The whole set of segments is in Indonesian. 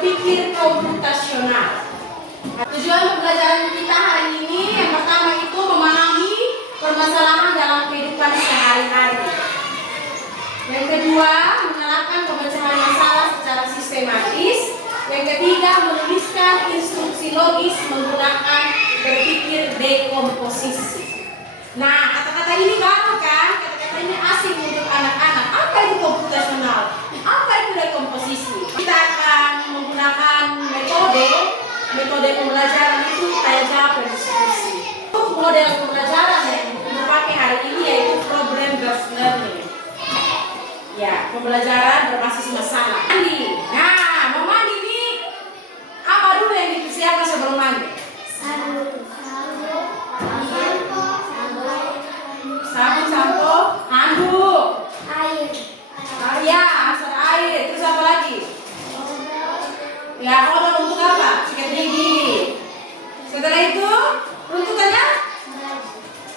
berpikir komputasional. Tujuan pembelajaran kita hari ini yang pertama itu memahami permasalahan dalam kehidupan sehari-hari. Yang kedua, menerapkan pemecahan masalah secara sistematis. Yang ketiga, menuliskan instruksi logis menggunakan berpikir dekomposisi. Nah, kata-kata ini baru kan? Kata-kata ini asing untuk anak-anak. Apa itu komputasional? Apa itu dekomposisi? Kita akan menggunakan metode pembelajaran itu tanya jawab dan diskusi. Untuk model pembelajaran yang kita pakai hari ini yaitu problem based learning. Ya, pembelajaran berbasis masalah. Mandi. Nah, mau mandi nih. Apa dulu yang dipersiapkan sebelum mandi? Sabun, sampo, handuk, air. Ya, harus ada air. Terus apa lagi? Ya, odol untuk apa? Sikat gigi. Setelah itu, runtutannya?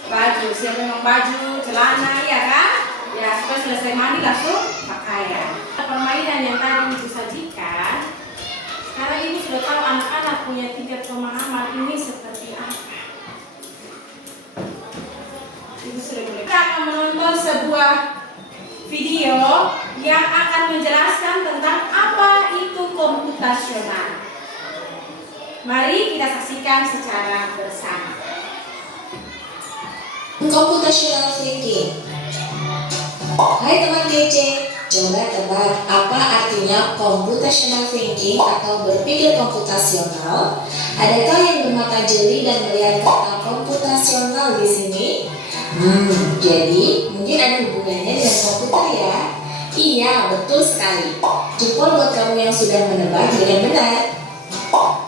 Baju. Siapa memang baju, celana, ya kan? Ya, supaya selesai mandi langsung pakaian. Permainan yang tadi disajikan, sekarang ini sudah tahu anak-anak punya tingkat pemahaman ini seperti apa. Itu sudah boleh. Kita akan menonton sebuah video yang akan menjelaskan tentang apa itu komputasional. Mari kita saksikan secara bersama. Computational thinking. Hai teman kece, coba tebak apa artinya computational thinking atau berpikir komputasional? Adakah yang bermata jeli dan melihat kata komputasional di sini? Jadi mungkin ada hubungannya dengan komputer ya? Iya, betul sekali. Jempol buat kamu yang sudah menebak dengan benar.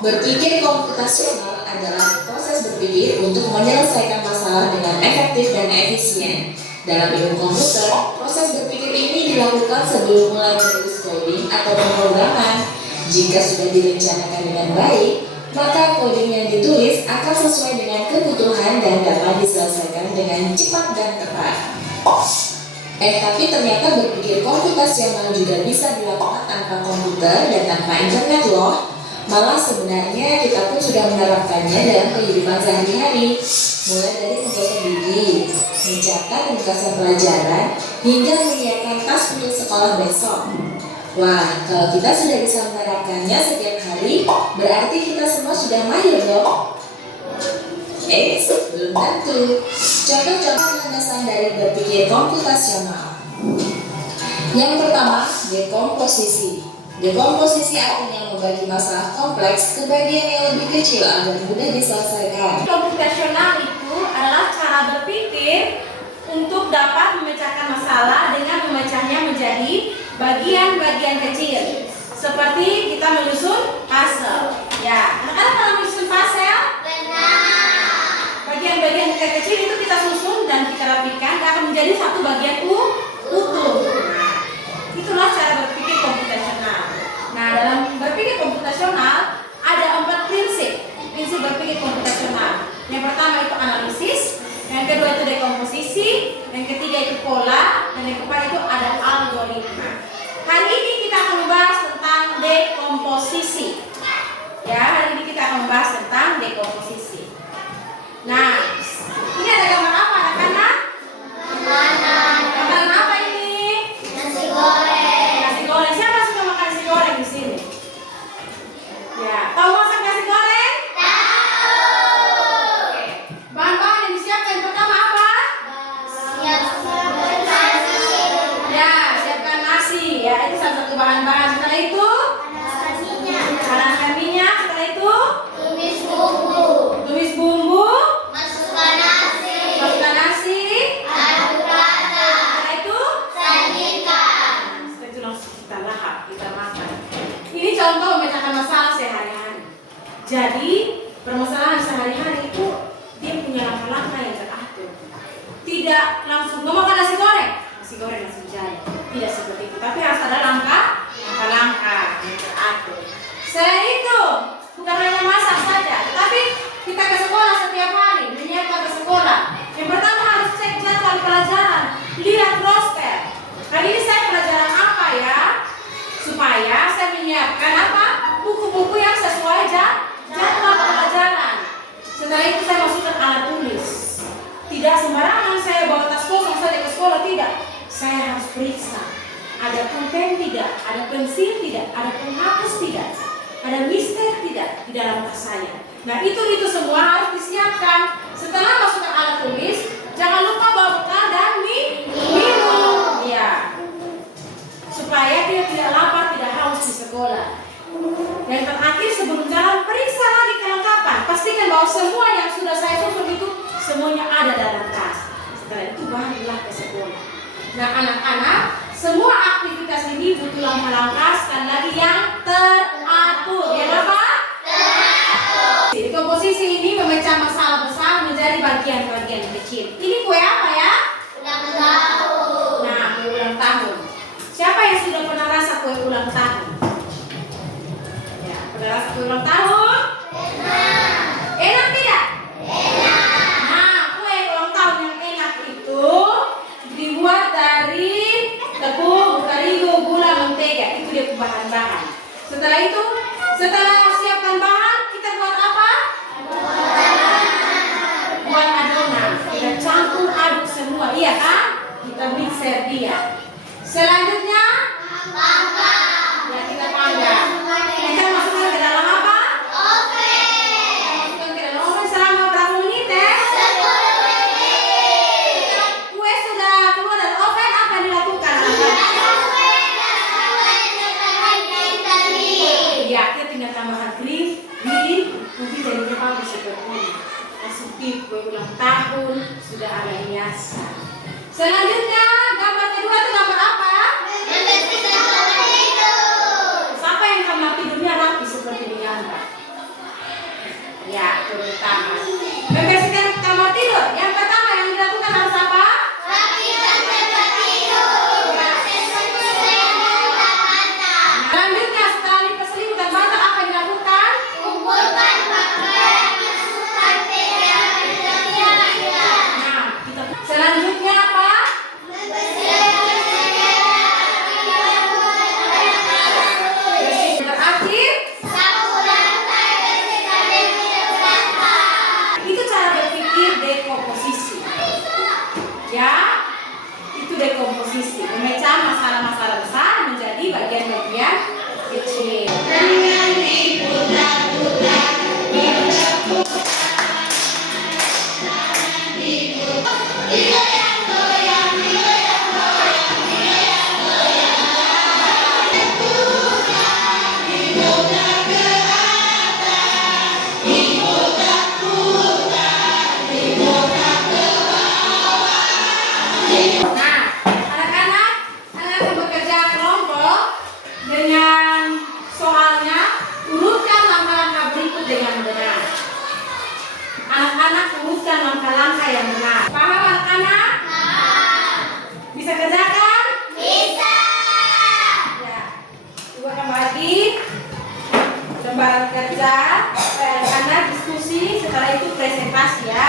Berpikir komputasional adalah proses berpikir untuk menyelesaikan masalah dengan efektif dan efisien. Dalam ilmu komputer, proses berpikir ini dilakukan sebelum mulai menulis coding atau pemrograman. Jika sudah direncanakan dengan baik, maka coding yang ditulis akan sesuai dengan kebutuhan dan dapat diselesaikan dengan cepat dan tepat. Tapi ternyata berpikir komputasional juga bisa dilakukan tanpa komputer dan tanpa internet loh. Malah sebenarnya kita pun sudah menerapkannya dalam kehidupan sehari-hari, mulai dari menggosok gigi, mencatat ringkasan pelajaran, hingga menyiapkan tas untuk sekolah besok. Wah, kalau kita sudah bisa menerapkannya setiap hari, berarti kita semua sudah mahir dong. Belum tentu. Contoh-contoh landasan dari berpikir komputasional. Yang pertama, dekomposisi. Dekomposisi artinya membagi masalah kompleks ke bagian yang lebih kecil agar mudah diselesaikan. Komputasional itu adalah cara berpikir untuk dapat memecahkan masalah dengan memecahnya menjadi bagian-bagian kecil. Seperti kita menyusun puzzle. Ya, anak-anak kalau menyusun puzzle, bagian-bagian kecil itu kita susun dan kita rapikan akan menjadi satu bagian utuh. Nah, itulah cara berpikir komputasional. Nah, dalam berpikir komputasional ada 4 prinsip berpikir komputasional. Yang pertama itu analisis, yang kedua itu dekomposisi, yang ketiga itu pola, dan yang keempat itu ada algoritma. Hari ini kita akan membahas tentang dekomposisi. Ya, hari ini kita akan membahas tentang dekomposisi. Nah, ini ada gambar apa anak-anak? Gambar apa ini? Nasi goreng. Nasi goreng. Siapa suka makan nasi goreng di sini? Ya, tahu masak nasi goreng? Tahu. Oke. Bahan-bahan yang disiapkan pertama apa? Siapkan nasi. Ya, siapkan nasi. Ya, itu salah satu bahan-bahan. Setelah itu, panaskan minyak. Setelah itu, Tumis bumbu. tumis bumbu. Masukkan nasi. Masukkan nasi. Aduk rata. Setelah itu, Sajikan. setelah itu langsung kita lahap, kita makan. Ini contoh memecahkan masalah sehari-hari. Jadi, permasalahan sehari-hari itu dia punya langkah-langkah yang teratur. Tidak langsung mau makan nasi goreng langsung jadi. Tidak seperti itu, tapi harus ada langkah-langkah yang teratur. Selain itu, bukan hanya masak saja, tetapi kita ke sekolah setiap hari, menyiapkan ke sekolah. Yang pertama harus cek jadwal pelajaran, lihat roster. Kali ini saya pelajaran apa ya? Supaya saya menyiapkan apa? buku-buku yang sesuai jadwal pelajaran. Setelah itu saya masukkan alat tulis. Tidak sembarangan saya bawa tas kosong saja ke sekolah, tidak. Saya harus periksa. Ada pulpen tidak, ada pensil tidak, ada penghapus tidak, ada mister tidak di dalam tas saya. Nah itu semua harus disiapkan. Setelah masukkan alat tulis, jangan lupa bawa bekal dan minum. Ya, supaya dia tidak lapar, tidak haus di sekolah. Yang terakhir sebelum jalan, periksa lagi kelengkapan. Pastikan bahwa semua yang sudah saya susun itu semuanya ada dalam tas. Setelah itu barulah ke sekolah. Nah anak-anak, semua aktivitas ini butuh langkah-langkah sekali lagi yang teratur. Ya Bapak? Teratur. Jadi komposisi ini memecah masalah besar menjadi bagian-bagian kecil. Ini kue apa ya? Ulang tahun. Nah, kue ulang tahun. Siapa yang sudah pernah rasa kue ulang tahun? Ya, pernah rasa kue ulang tahun? Enak tidak? Nah, kue ulang tahun yang enak itu dibuat dari tepung, terigu, gula, mentega. Itu dia bahan-bahan. Setelah itu, setelah siapkan bahan, kita buat apa? Buat adonan. Kita campur aduk semua, iya kan? Kita mixer dia. Selanjutnya, ya kita panggang. Kita masukkan ke dalam apa? Masukkan ke dalam oven selama berapa menit ya? 10 menit. Kue sudah keluar dari oven, apa yang dilakukan? Ya, kita tinggal tambahkan krim, nanti jadinya bagus seperti ini. Kasih tip kue ulang tahun, sudah ada hiasan. Selanjutnya, gambar kedua itu gambar apa? Siapa yang kamar tidurnya rapi seperti di gambar? Ya, terutama membersihkan kamar tidur. Yang pertama yang dilakukan harus apa? Selanjutnya setelah lipat selimut dan bantal apa yang dilakukan? Nah, kita selanjutnya apa? Terakhir, itu cara berpikir dekomposisi. Ya, itu dekomposisi, memecah masalah-masalah besar menjadi bagian-bagian kecil. Nah, anak-anak akan bekerja kelompok dengan soalnya urutkan langkah-langkah berikut dengan benar. Anak-anak urutkan langkah-langkah yang benar. Paham anak-anak? Bisa kerjakan? Bisa. Ya. Coba kembali lembaran kerja. Anak-anak diskusi, setelah itu presentasi ya.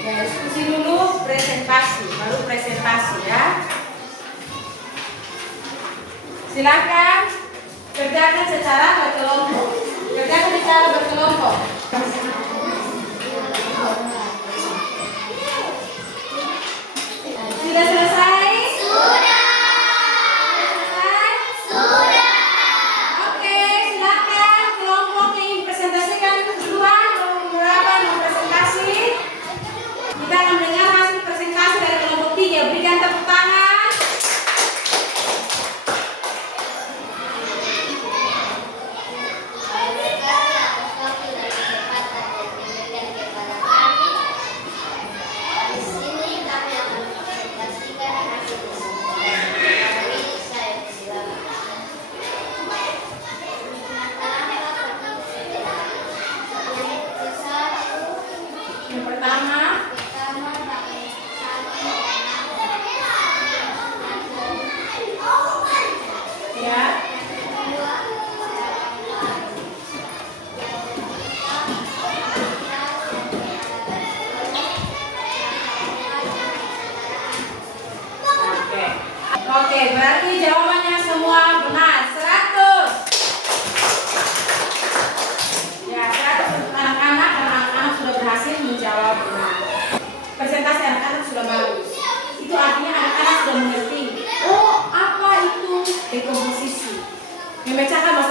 Ya, diskusi dulu, presentasi, baru presentasi ya. Silakan kerjakan secara berkelompok. Kerjakan secara berkelompok. Sudah selesai? Sudah. Selesai? Sudah. Oke, silakan kelompok yang ingin presentasikan duluan, berapa mau presentasi? Kita akan mendengar hasil presentasi dari kelompok 3. Berikan tepuk tangan.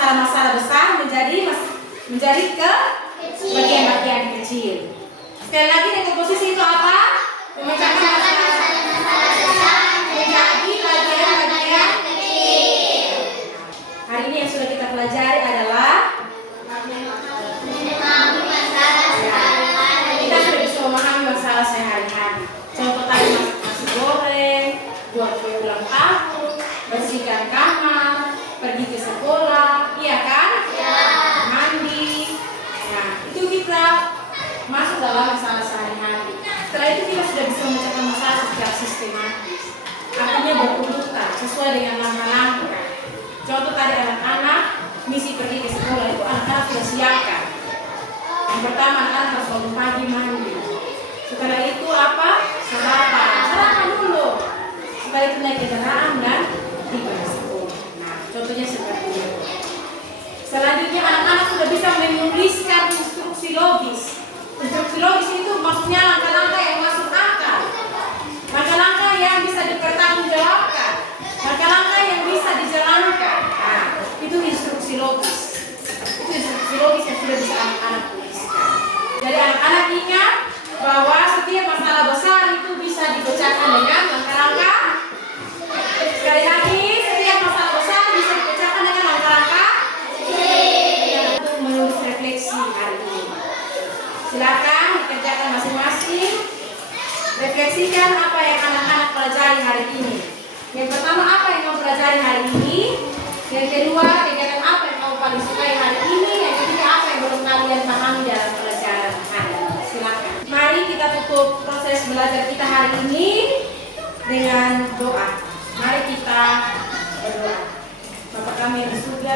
masalah-masalah besar menjadi ke bagian-bagian kecil. Sekali lagi, dekomposisi itu apa? Memecahkan masalah menjadi bagian-bagian kecil. Hari ini yang sudah kita pelajari adalah kita sudah bisa memahami masalah sehari-hari. Contoh tadi nasi goreng, buat kue ulang tahun, bersihkan kamar, pergi ke sekolah, iya kan? Ya. Mandi. Nah, itu kita masuk dalam masalah sehari-hari. Setelah itu kita sudah bisa memecahkan masalah secara sistematis. Artinya berurutan sesuai dengan langkah-langkah. Contoh tadi anak-anak misi pergi ke sekolah itu anak-anak sudah siapkan. Yang pertama anak-anak harus bangun pagi mandi. Setelah itu apa? Sarapan dulu. Setelah itu naik kendaraan dan tiba di sekolah. Nah, contohnya seperti itu. Selanjutnya anak-anak sudah bisa menuliskan instruksi logis. Instruksi logis itu maksudnya langkah-langkah yang masuk akal. Langkah-langkah yang bisa dipertanggungjawabkan. Langkah-langkah yang bisa dijalankan. Nah, itu instruksi logis. Itu instruksi logis yang sudah bisa anak-anak tuliskan. Jadi anak-anak ingat bahwa setiap masalah besar itu bisa dipecahkan dengan langkah-langkah. Sekali lagi, setiap masalah besar bisa dipecahkan dengan langkah-langkah untuk menulis refleksi hari ini. Silakan dikerjakan masing-masing. Refleksikan apa yang anak-anak pelajari hari ini. Yang pertama, apa yang kamu pelajari hari ini? Yang kedua, kegiatan apa yang kamu paling sukai hari ini? Yang ketiga, apa yang belum kalian pahami dalam pelajaran hari ini? Silakan. Mari kita tutup proses belajar kita hari ini dengan doa. Mari kita berdoa. Bapa kami yang di surga,